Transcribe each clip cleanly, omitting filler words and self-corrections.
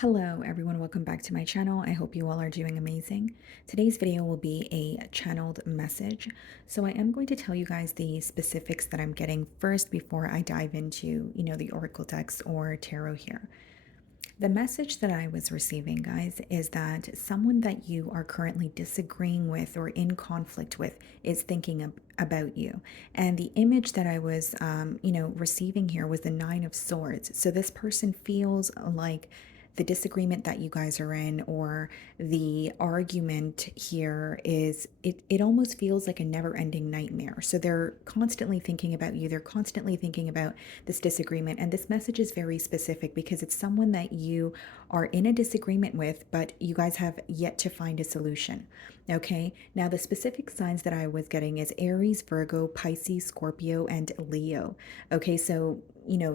Hello everyone, welcome back to my channel. I hope you all are doing amazing. Today's video will be a channeled message. So I am going to tell you guys the specifics that I'm getting first before I dive into, the oracle decks or tarot here. The message that I was receiving, guys, is that someone that you are currently disagreeing with or in conflict with is thinking about you. And the image that I was, receiving here was the Nine of Swords. So this person feels like the disagreement that you guys are in or the argument here is it almost feels like a never-ending nightmare. So they're constantly thinking about you, they're constantly thinking about this disagreement, and this message is very specific because it's someone that you are in a disagreement with, but you guys have yet to find a solution. Okay, now the specific signs that I was getting is Aries, Virgo, Pisces, Scorpio, and Leo. Okay, so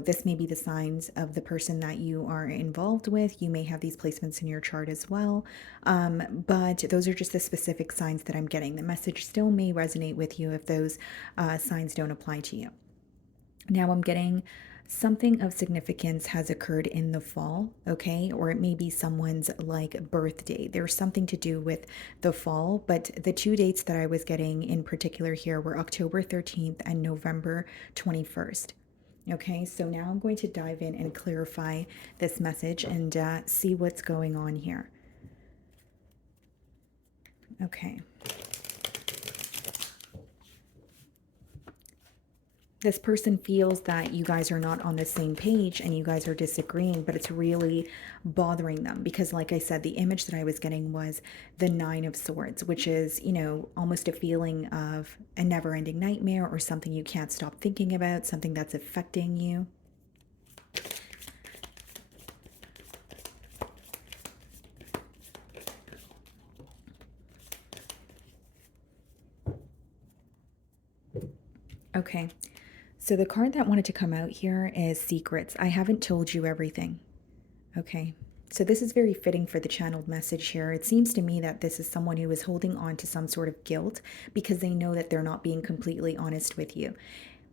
this may be the signs of the person that you are involved with. You may have these placements in your chart as well. But those are just the specific signs that I'm getting. The message still may resonate with you if those signs don't apply to you. Now I'm getting something of significance has occurred in the fall, okay? Or it may be someone's like birthday. There's something to do with the fall, but the two dates that I was getting in particular here were October 13th and November 21st. Okay, so now I'm going to dive in and clarify this message and see what's going on here. Okay. This person feels that you guys are not on the same page and you guys are disagreeing, but it's really bothering them because, like I said, the image that I was getting was the Nine of Swords, which is, almost a feeling of a never ending nightmare or something you can't stop thinking about, something that's affecting you. Okay. So the card that wanted to come out here is Secrets. I haven't told you everything. Okay. So this is very fitting for the channeled message here. It seems to me that this is someone who is holding on to some sort of guilt because they know that they're not being completely honest with you.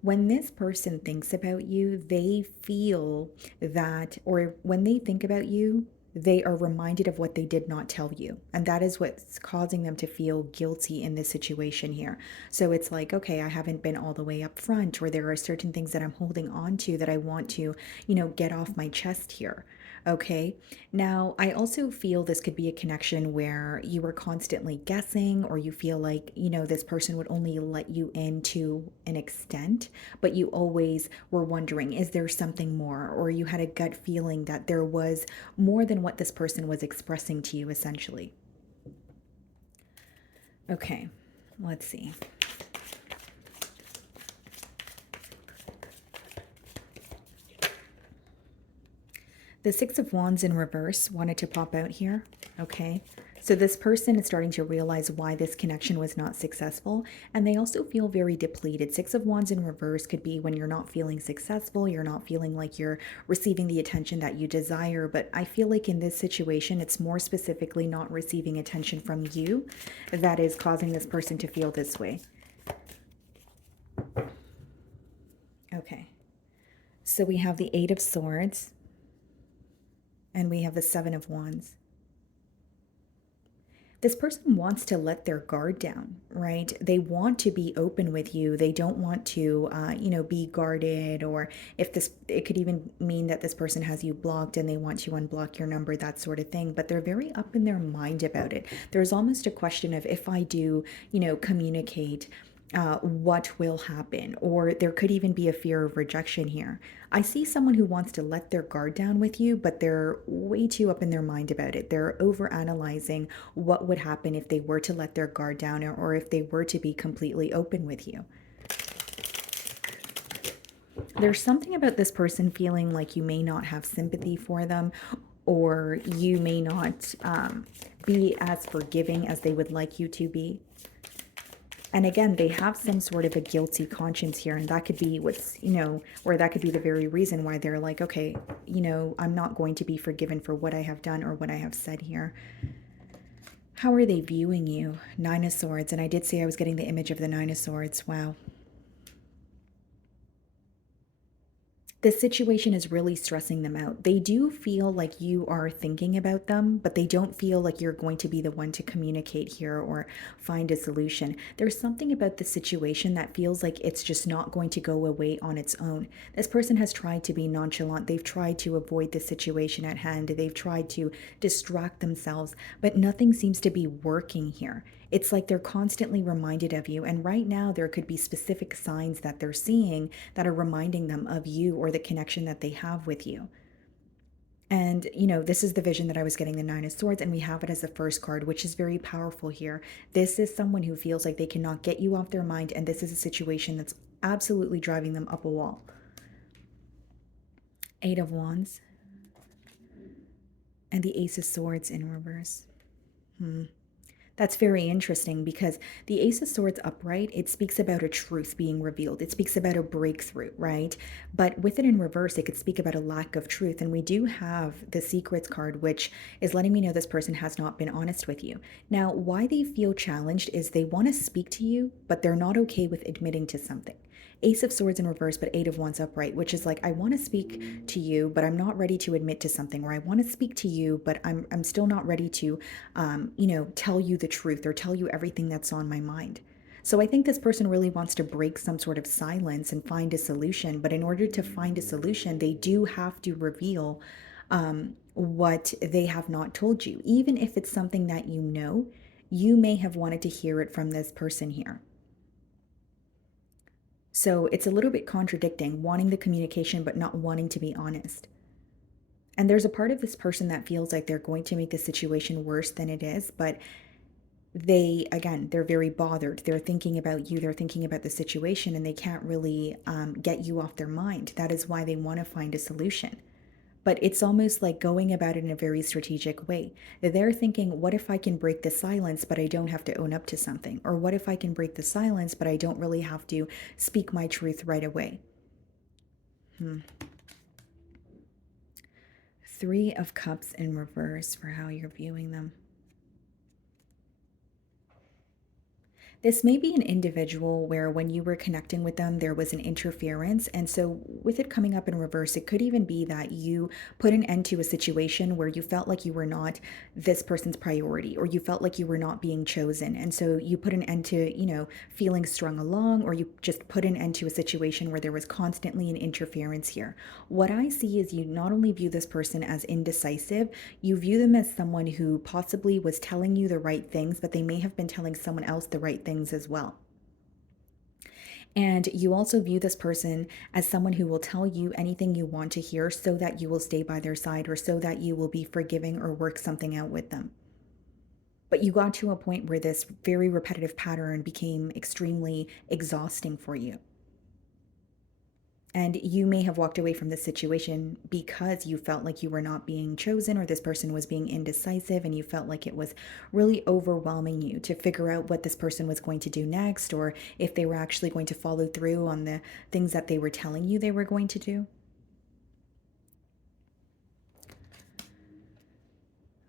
When this person thinks about you, they feel that, or when they think about you, they are reminded of what they did not tell you. And that is what's causing them to feel guilty in this situation here. So it's like, okay, I haven't been all the way up front, or there are certain things that I'm holding on to that I want to, get off my chest here. Okay. Now, I also feel this could be a connection where you are constantly guessing, or you feel like, this person would only let you in to an extent, but you always were wondering, is there something more? Or you had a gut feeling that there was more than what this person was expressing to you, essentially. Okay, let's see. The Six of Wands in reverse wanted to pop out here. Okay. So this person is starting to realize why this connection was not successful, and they also feel very depleted. Six of Wands in reverse could be when you're not feeling successful, you're not feeling like you're receiving the attention that you desire, but I feel like in this situation, it's more specifically not receiving attention from you that is causing this person to feel this way. Okay. So we have the Eight of Swords, and we have the Seven of Wands. This person wants to let their guard down, right? They want to be open with you. They don't want to, be guarded, or if this, it could even mean that this person has you blocked and they want to unblock your number, that sort of thing. But they're very up in their mind about it. There's almost a question of, if I do, communicate, what will happen, or there could even be a fear of rejection here. I see someone who wants to let their guard down with you, but they're way too up in their mind about it. They're over analyzing what would happen if they were to let their guard down, or if they were to be completely open with you. There's something about this person feeling like you may not have sympathy for them, or you may not be as forgiving as they would like you to be. And again, they have some sort of a guilty conscience here, and that could be what's, or that could be the very reason why they're like, okay, I'm not going to be forgiven for what I have done or what I have said here. How are they viewing you? Nine of Swords, and I did say I was getting the image of the Nine of Swords. Wow. The situation is really stressing them out. They do feel like you are thinking about them, but they don't feel like you're going to be the one to communicate here or find a solution. There's something about the situation that feels like it's just not going to go away on its own. This person has tried to be nonchalant. They've tried to avoid the situation at hand. They've tried to distract themselves, but nothing seems to be working here. It's like they're constantly reminded of you. And right now, there could be specific signs that they're seeing that are reminding them of you or the connection that they have with you. And, this is the vision that I was getting, the Nine of Swords, and we have it as the first card, which is very powerful here. This is someone who feels like they cannot get you off their mind, and this is a situation that's absolutely driving them up a wall. Eight of Wands and the Ace of Swords in reverse. That's very interesting because the Ace of Swords upright, it speaks about a truth being revealed. It speaks about a breakthrough, right? But with it in reverse, it could speak about a lack of truth. And we do have the Secrets card, which is letting me know this person has not been honest with you. Now, why they feel challenged is they want to speak to you, but they're not okay with admitting to something. Ace of Swords in reverse, but Eight of Wands upright, which is like, I want to speak to you, but I'm not ready to admit to something, or I want to speak to you, but I'm still not ready to, tell you the truth or tell you everything that's on my mind. So I think this person really wants to break some sort of silence and find a solution. But in order to find a solution, they do have to reveal what they have not told you. Even if it's something that you may have wanted to hear it from this person here. So it's a little bit contradicting, wanting the communication but not wanting to be honest. And there's a part of this person that feels like they're going to make the situation worse than it is, but they're very bothered. They're thinking about you, they're thinking about the situation, and they can't really get you off their mind. That is why they want to find a solution. But it's almost like going about it in a very strategic way. They're thinking, what if I can break the silence, but I don't have to own up to something? Or what if I can break the silence, but I don't really have to speak my truth right away? Three of Cups in reverse for how you're viewing them. This may be an individual where when you were connecting with them, there was an interference. And so, with it coming up in reverse, it could even be that you put an end to a situation where you felt like you were not this person's priority, or you felt like you were not being chosen. And so, you put an end to, feeling strung along, or you just put an end to a situation where there was constantly an interference here. What I see is you not only view this person as indecisive, you view them as someone who possibly was telling you the right things, but they may have been telling someone else the right things as well. And you also view this person as someone who will tell you anything you want to hear so that you will stay by their side, or so that you will be forgiving or work something out with them. But you got to a point where this very repetitive pattern became extremely exhausting for you. And you may have walked away from this situation because you felt like you were not being chosen, or this person was being indecisive, and you felt like it was really overwhelming you to figure out what this person was going to do next, or if they were actually going to follow through on the things that they were telling you they were going to do.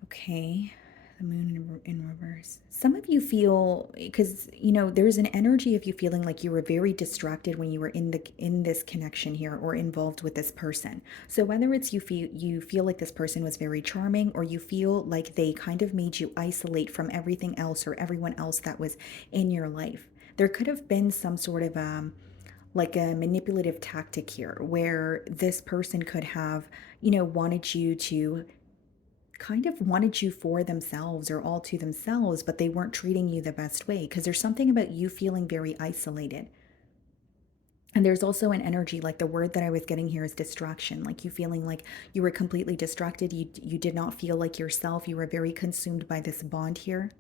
Okay. The moon in reverse. Some of you feel, because there's an energy of you feeling like you were very distracted when you were in this connection here, or involved with this person. So whether it's you feel like this person was very charming, or you feel like they kind of made you isolate from everything else or everyone else that was in your life. There could have been some sort of like a manipulative tactic here, where this person could have wanted you to kind of wanted you for themselves, or all to themselves, but they weren't treating you the best way, because there's something about you feeling very isolated. And there's also an energy, like the word that I was getting here is distraction, like you feeling like you were completely distracted. You did not feel like yourself. You were very consumed by this bond here.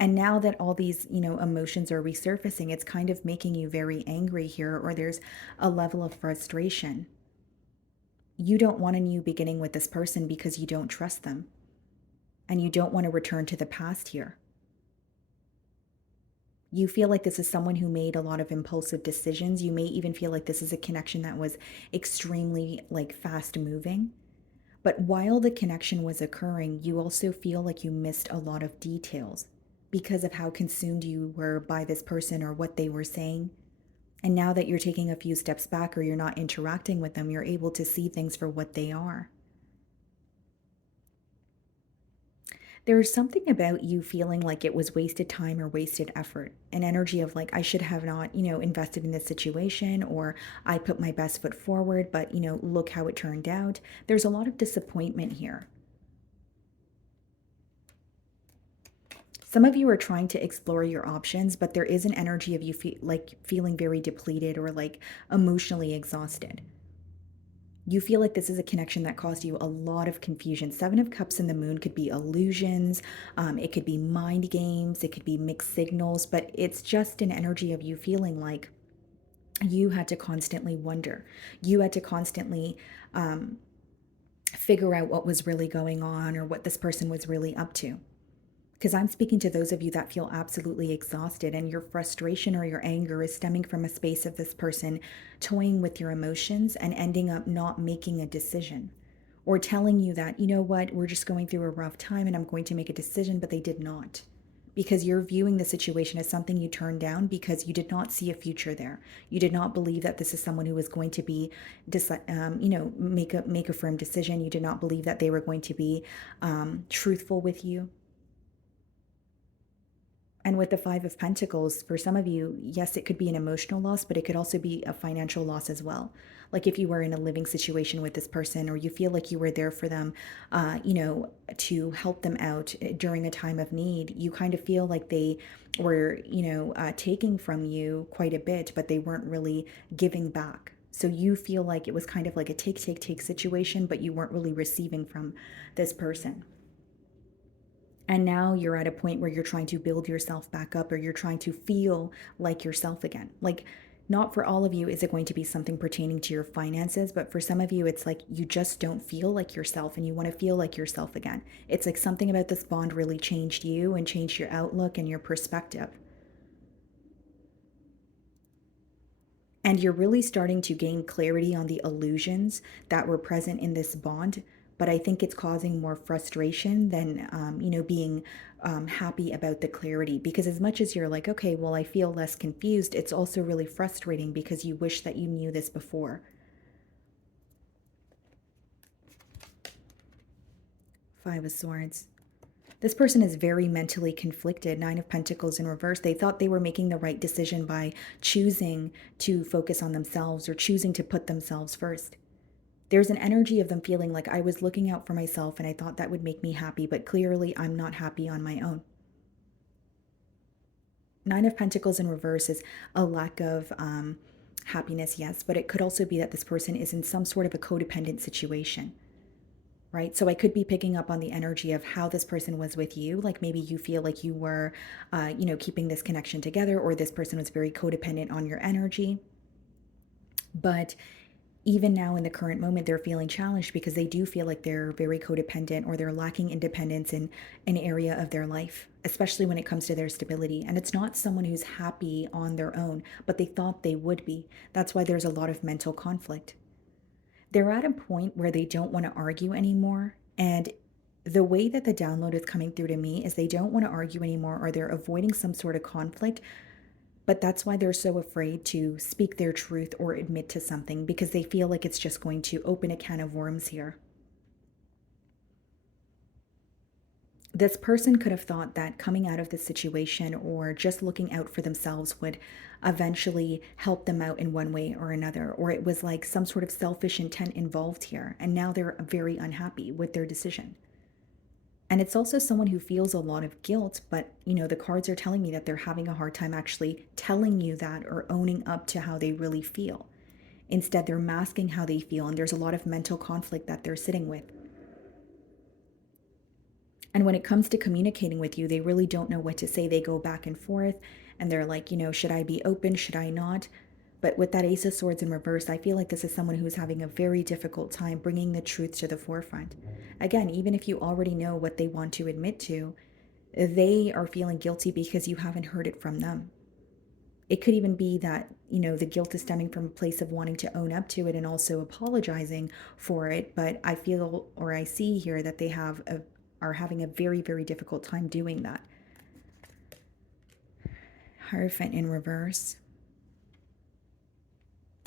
And now that all these, emotions are resurfacing, it's kind of making you very angry here, or there's a level of frustration. You don't want a new beginning with this person because you don't trust them, and you don't want to return to the past here. You feel like this is someone who made a lot of impulsive decisions. You may even feel like this is a connection that was extremely like fast moving. But while the connection was occurring, you also feel like you missed a lot of details because of how consumed you were by this person or what they were saying. And now that you're taking a few steps back or you're not interacting with them, you're able to see things for what they are. There's something about you feeling like it was wasted time or wasted effort, an energy of like, I should have not, invested in this situation, or I put my best foot forward, but, look how it turned out. There's a lot of disappointment here. Some of you are trying to explore your options, but there is an energy of you like feeling very depleted or like emotionally exhausted. You feel like this is a connection that caused you a lot of confusion. Seven of Cups and the Moon could be illusions, it could be mind games, it could be mixed signals, but it's just an energy of you feeling like you had to constantly wonder. You had to constantly figure out what was really going on or what this person was really up to. Because I'm speaking to those of you that feel absolutely exhausted, and your frustration or your anger is stemming from a space of this person toying with your emotions and ending up not making a decision, or telling you that, you know what, we're just going through a rough time and I'm going to make a decision, but they did not. Because you're viewing the situation as something you turned down because you did not see a future there. You did not believe that this is someone who was going to be, make a firm decision. You did not believe that they were going to be truthful with you. And with the Five of Pentacles, for some of you, yes, it could be an emotional loss, but it could also be a financial loss as well. Like if you were in a living situation with this person, or you feel like you were there for them, to help them out during a time of need, you kind of feel like they were, taking from you quite a bit, but they weren't really giving back. So you feel like it was kind of like a take, take, take situation, but you weren't really receiving from this person. And now you're at a point where you're trying to build yourself back up, or you're trying to feel like yourself again. Like, not for all of you is it going to be something pertaining to your finances, but for some of you, it's like you just don't feel like yourself and you want to feel like yourself again. It's like something about this bond really changed you and changed your outlook and your perspective. And you're really starting to gain clarity on the illusions that were present in this bond. But I think it's causing more frustration than, being happy about the clarity. Because as much as you're like, okay, well, I feel less confused, it's also really frustrating because you wish that you knew this before. Five of Swords. This person is very mentally conflicted. Nine of Pentacles in reverse. They thought they were making the right decision by choosing to focus on themselves or choosing to put themselves first. There's an energy of them feeling like I was looking out for myself and I thought that would make me happy, but clearly I'm not happy on my own. Nine of Pentacles in reverse is a lack of happiness, yes, but it could also be that this person is in some sort of a codependent situation, right? So I could be picking up on the energy of how this person was with you. Like maybe you feel like you were, keeping this connection together, or this person was very codependent on your energy. But even now in the current moment, they're feeling challenged because they do feel like they're very codependent, or they're lacking independence in an area of their life, especially when it comes to their stability. And it's not someone who's happy on their own, but they thought they would be. That's why there's a lot of mental conflict. They're at a point where they don't want to argue anymore. And the way that the download is coming through to me is they don't want to argue anymore, or they're avoiding some sort of conflict. But that's why they're so afraid to speak their truth or admit to something, because they feel like it's just going to open a can of worms here. This person could have thought that coming out of this situation or just looking out for themselves would eventually help them out in one way or another, or it was like some sort of selfish intent involved here. And now they're very unhappy with their decision. And it's also someone who feels a lot of guilt, but the cards are telling me that they're having a hard time actually telling you that or owning up to how they really feel. Instead, they're masking how they feel, and there's a lot of mental conflict that they're sitting with. And when it comes to communicating with you, they really don't know what to say. They go back and forth, and they're like, should I be open? Should I not? But with that Ace of Swords in reverse, I feel like this is someone who's having a very difficult time bringing the truth to the forefront. Again, even if you already know what they want to admit to, they are feeling guilty because you haven't heard it from them. It could even be that, the guilt is stemming from a place of wanting to own up to it and also apologizing for it. But I feel, or I see here, that they are having a very, very difficult time doing that. Hierophant in reverse.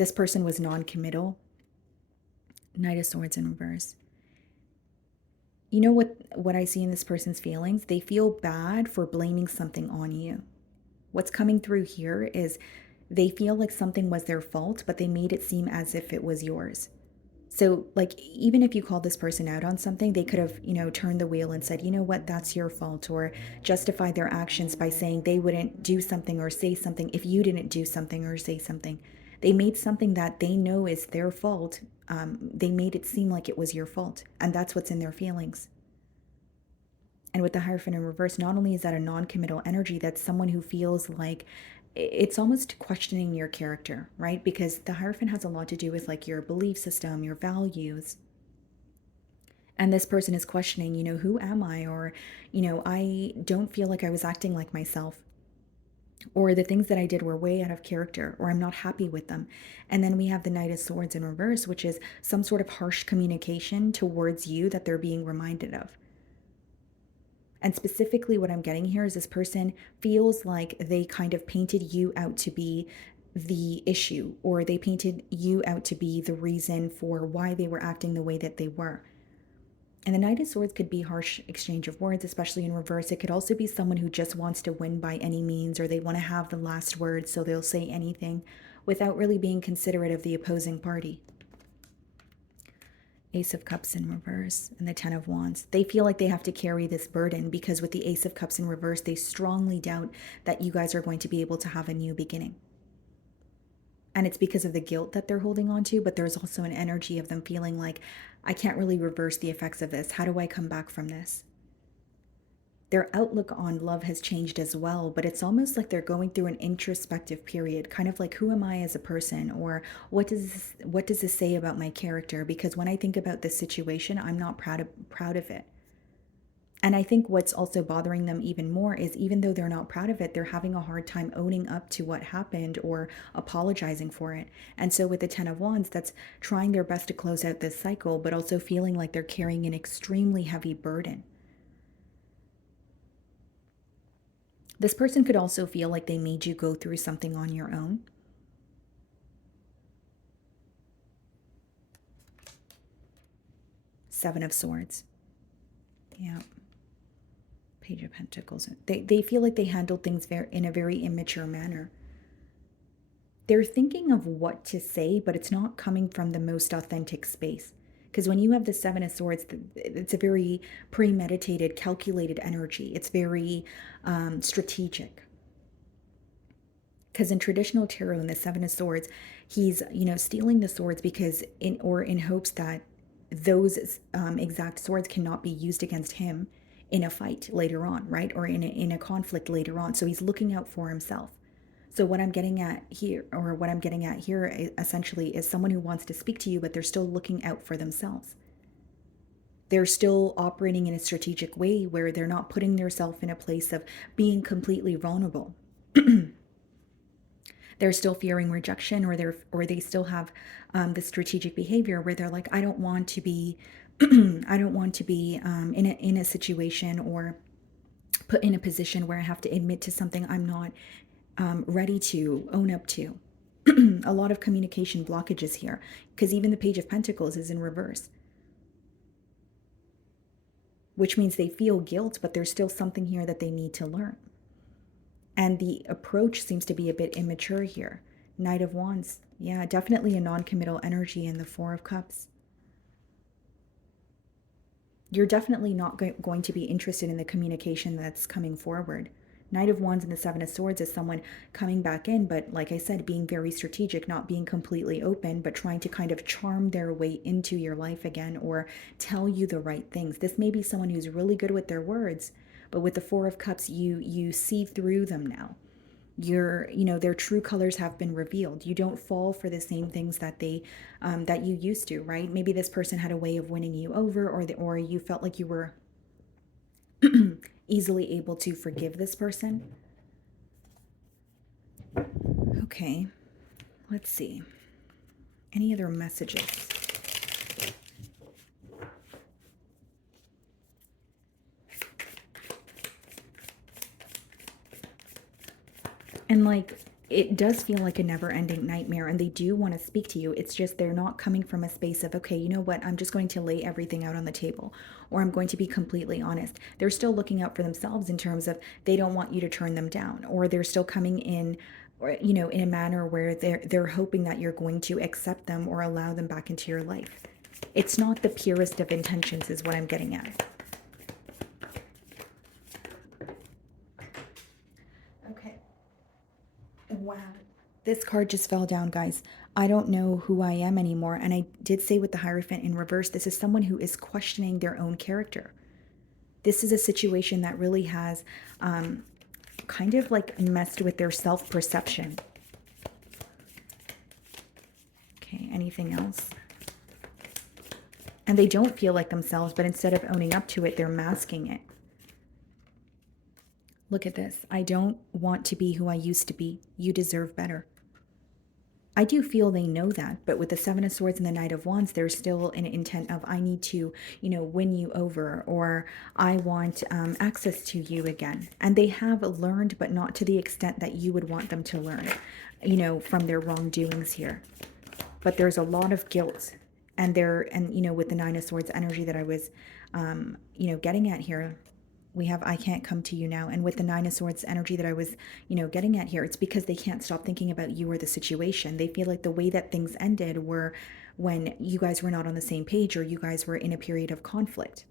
This person was non-committal. Knight of Swords in reverse. You know what I see in this person's feelings? They feel bad for blaming something on you. What's coming through here is they feel like something was their fault, but they made it seem as if it was yours. So, like, even if you called this person out on something, they could have, turned the wheel and said, you know what, that's your fault, or justified their actions by saying they wouldn't do something or say something if you didn't do something or say something. They made something that they know is their fault. They made it seem like it was your fault, and that's what's in their feelings. And with the Hierophant in reverse, not only is that a non-committal energy, that's someone who feels like it's almost questioning your character, right? Because the Hierophant has a lot to do with like your belief system, your values. And this person is questioning, who am I? Or, I don't feel like I was acting like myself. Or the things that I did were way out of character, or I'm not happy with them. And then we have the Knight of Swords in reverse, which is some sort of harsh communication towards you that they're being reminded of. And specifically, what I'm getting here is this person feels like they kind of painted you out to be the issue, or they painted you out to be the reason for why they were acting the way that they were. And the Knight of Swords could be harsh exchange of words, especially in reverse. It could also be someone who just wants to win by any means, or they want to have the last word, so they'll say anything without really being considerate of the opposing party. Ace of Cups in reverse and the Ten of Wands. They feel like they have to carry this burden because with the Ace of Cups in reverse, they strongly doubt that you guys are going to be able to have a new beginning. And it's because of the guilt that they're holding on to, but there's also an energy of them feeling like, I can't really reverse the effects of this. How do I come back from this? Their outlook on love has changed as well, but it's almost like they're going through an introspective period, kind of like, who am I as a person, or what does this say about my character? Because when I think about this situation, I'm not proud of it. And I think what's also bothering them even more is, even though they're not proud of it, they're having a hard time owning up to what happened or apologizing for it. And so with the Ten of Wands, that's trying their best to close out this cycle, but also feeling like they're carrying an extremely heavy burden. This person could also feel like they made you go through something on your own. Seven of Swords. Yeah. Page of Pentacles. They feel like they handled things in a very immature manner. They're thinking of what to say, but it's not coming from the most authentic space. Because when you have the Seven of Swords, it's a very premeditated, calculated energy. It's very strategic. Because in traditional tarot, in the Seven of Swords, he's stealing the swords because in hopes that those exact swords cannot be used against him in a fight later on, right? Or in a conflict later on. So he's looking out for himself. So what I'm getting at here, essentially, is someone who wants to speak to you, but they're still looking out for themselves. They're still operating in a strategic way where they're not putting themselves in a place of being completely vulnerable. They're still fearing rejection, or they still have the strategic behavior where they're like, I don't want to be, I don't want to be in a situation or put in a position where I have to admit to something I'm not ready to own up to. A lot of communication blockages here, because even the Page of Pentacles is in reverse, which means they feel guilt, but there's still something here that they need to learn. And the approach seems to be a bit immature here. Knight of Wands. Yeah, definitely a non-committal energy in the Four of Cups. You're definitely not going to be interested in the communication that's coming forward. Knight of Wands and the Seven of Swords is someone coming back in, but like I said, being very strategic, not being completely open, but trying to kind of charm their way into your life again, or tell you the right things. This may be someone who's really good with their words, but with the Four of Cups, you see through them now. Their true colors have been revealed. You don't fall for the same things that that you used to, right? Maybe this person had a way of winning you over, or you felt like you were easily able to forgive this person. Okay, let's see. Any other messages? And like, it does feel like a never-ending nightmare, and they do want to speak to you. It's just they're not coming from a space of, okay, you know what, I'm just going to lay everything out on the table, or I'm going to be completely honest. They're still looking out for themselves in terms of they don't want you to turn them down, or they're still coming in, or in a manner where they're hoping that you're going to accept them or allow them back into your life. It's not the purest of intentions is what I'm getting at. Okay. Wow. This card just fell down, guys. I don't know who I am anymore. And I did say with the Hierophant in reverse, this is someone who is questioning their own character. This is a situation that really has kind of like messed with their self-perception. Okay, anything else? And they don't feel like themselves, but instead of owning up to it, they're masking it. Look at this. I don't want to be who I used to be. You deserve better. I do feel they know that, but with the Seven of Swords and the Knight of Wands, there's still an intent of, I need to, win you over, or I want access to you again. And they have learned, but not to the extent that you would want them to learn, from their wrongdoings here. But there's a lot of guilt, and with the Nine of Swords energy that I was, getting at here, we have I can't come to you now. And with the Nine of Swords energy that I was, getting at here, it's because they can't stop thinking about you or the situation. They feel like the way that things ended were when you guys were not on the same page, or you guys were in a period of conflict.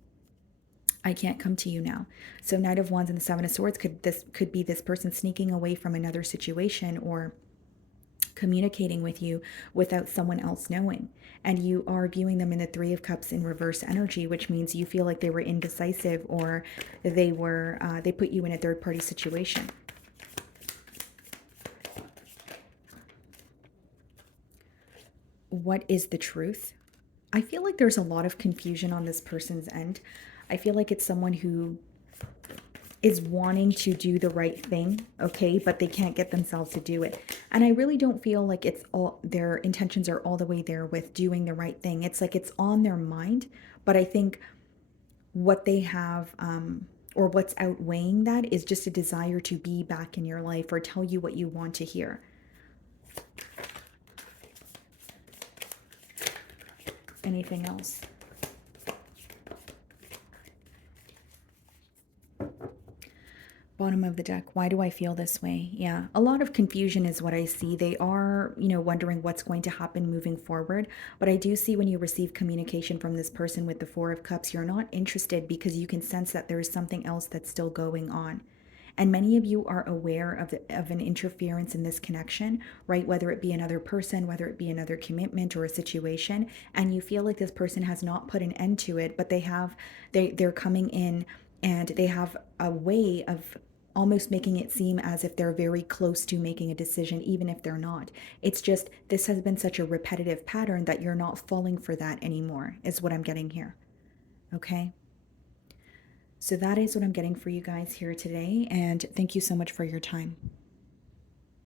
I can't come to you now. So Knight of Wands and the Seven of Swords could be this person sneaking away from another situation, or communicating with you without someone else knowing. And you are viewing them in the Three of Cups in reverse energy, which means you feel like they were indecisive, or they put you in a third party situation. What is the truth? I feel like there's a lot of confusion on this person's end. I feel like it's someone who is wanting to do the right thing, okay, but they can't get themselves to do it. And I really don't feel like it's all their intentions are all the way there with doing the right thing. It's like it's on their mind, but I think what they have, or what's outweighing that, is just a desire to be back in your life or tell you what you want to hear. Anything else? Bottom of the deck. Why do I feel this way? Yeah, a lot of confusion is what I see. They are, wondering what's going to happen moving forward. But I do see when you receive communication from this person with the Four of Cups, you're not interested because you can sense that there is something else that's still going on. And many of you are aware of an interference in this connection, right? Whether it be another person, whether it be another commitment or a situation, and you feel like this person has not put an end to it, but they're coming in, and they have a way of almost making it seem as if they're very close to making a decision, even if they're not. It's just, this has been such a repetitive pattern that you're not falling for that anymore, is what I'm getting here. Okay? So that is what I'm getting for you guys here today, and thank you so much for your time.